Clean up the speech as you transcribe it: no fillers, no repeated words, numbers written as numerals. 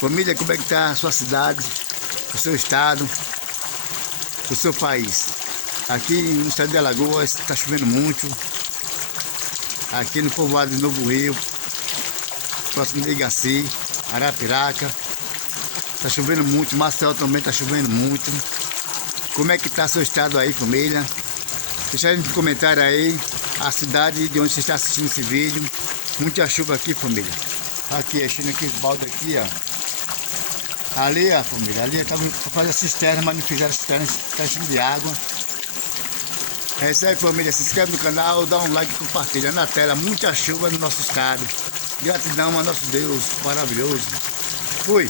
Família, como é que está a sua cidade, o seu estado, o seu país? Aqui no estado de Alagoas está chovendo muito. Aqui no povoado de Novo Rio, próximo de Igaci, Arapiraca, está chovendo muito. Maceió também está chovendo muito. Como é que está seu estado aí, família? Deixa aí no comentário aí a cidade de onde você está assistindo esse vídeo. Muita chuva aqui, família. Aqui, enchendo aqui os baldes aqui, ó. Ali, ó, família, ali estava fazendo a cisterna, mas não fizeram a cisterna, está enchendo de água. É isso aí, família. Se inscreve no canal, dá um like e compartilha na tela. Muita chuva no nosso estado. Gratidão a nosso Deus maravilhoso. Fui!